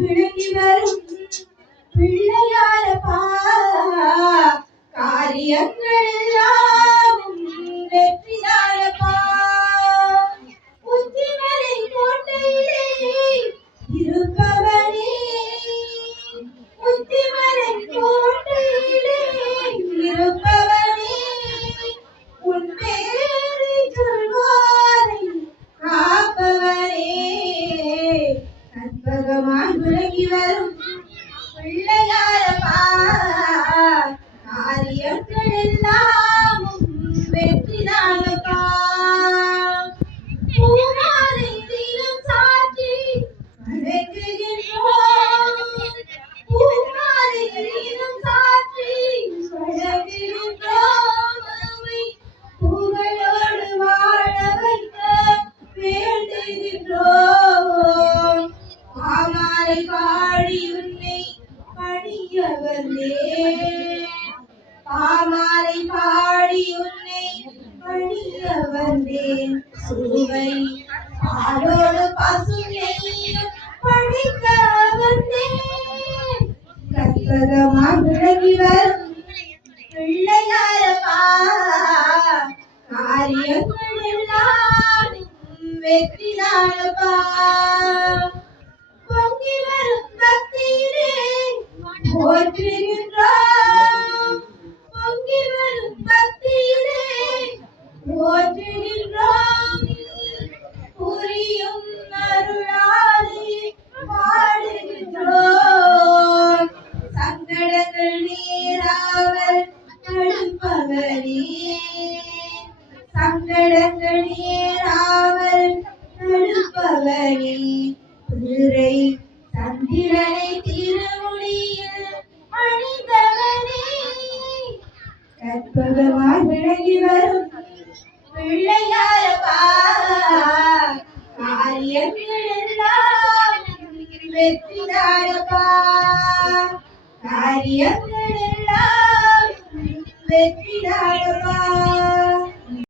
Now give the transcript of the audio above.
விளங்கி வரும் பிள்ளையாரப்பா காரியங்கள் எல்லாம் வெற்றிதானப்பா. உச்சிமலை கோட்டையிலே இருப்பவனே, உச்சிமலை கோட்டையிலே இருப்பவனே, உன் பேரை சொல்வாரை காப்பவனே, கற்பகமாய் விளங்கி வரும் பிள்ளையாரப்பா காரியங்கள் எல்லாம் வெற்றிதானப்பா. பூமாலை தினம் சாற்றி வணங்குகின்றோம், பூமாலை தினம் சாற்றி வணங்குகின்றோம், புகழோடு வாழ வைக்க வேண்டுகின்றோம். பாமாலை பாடி உன்னை பணிய வந்தேன், பாமாலை பாடி உன்னை பணிய வந்தேன், சுவை பாலோடு பசுமையும் பணிக்க வந்தேன், கற்பகமாய் விளங்கி வரும் பிள்ளையாரப்பா காரியங்கள் எல்லாம் வெற்றிதானப்பா. பொங்கி வரும் பக்தியிலே போற்றுகின்றோம், பொங்கி வரும் பக்தியிலே போற்றுகின்றோம், புரியும் அருளாலே பாடுகின்றோம், சங்கடங்கள் நீராமல் தடுப்பவனே, சங்கடங்கள் நீராமல் தடுப்பவனே, பிறை சந்திரனை திருமுடியில் அணிந்தவனே, கற்பகமாய் விளங்கி வரும் பிள்ளையாரப்பா காரியங்கள் எல்லாம் வெற்றிதானப்பா, காரியங்கள் எல்லாம் வெற்றிதானப்பா.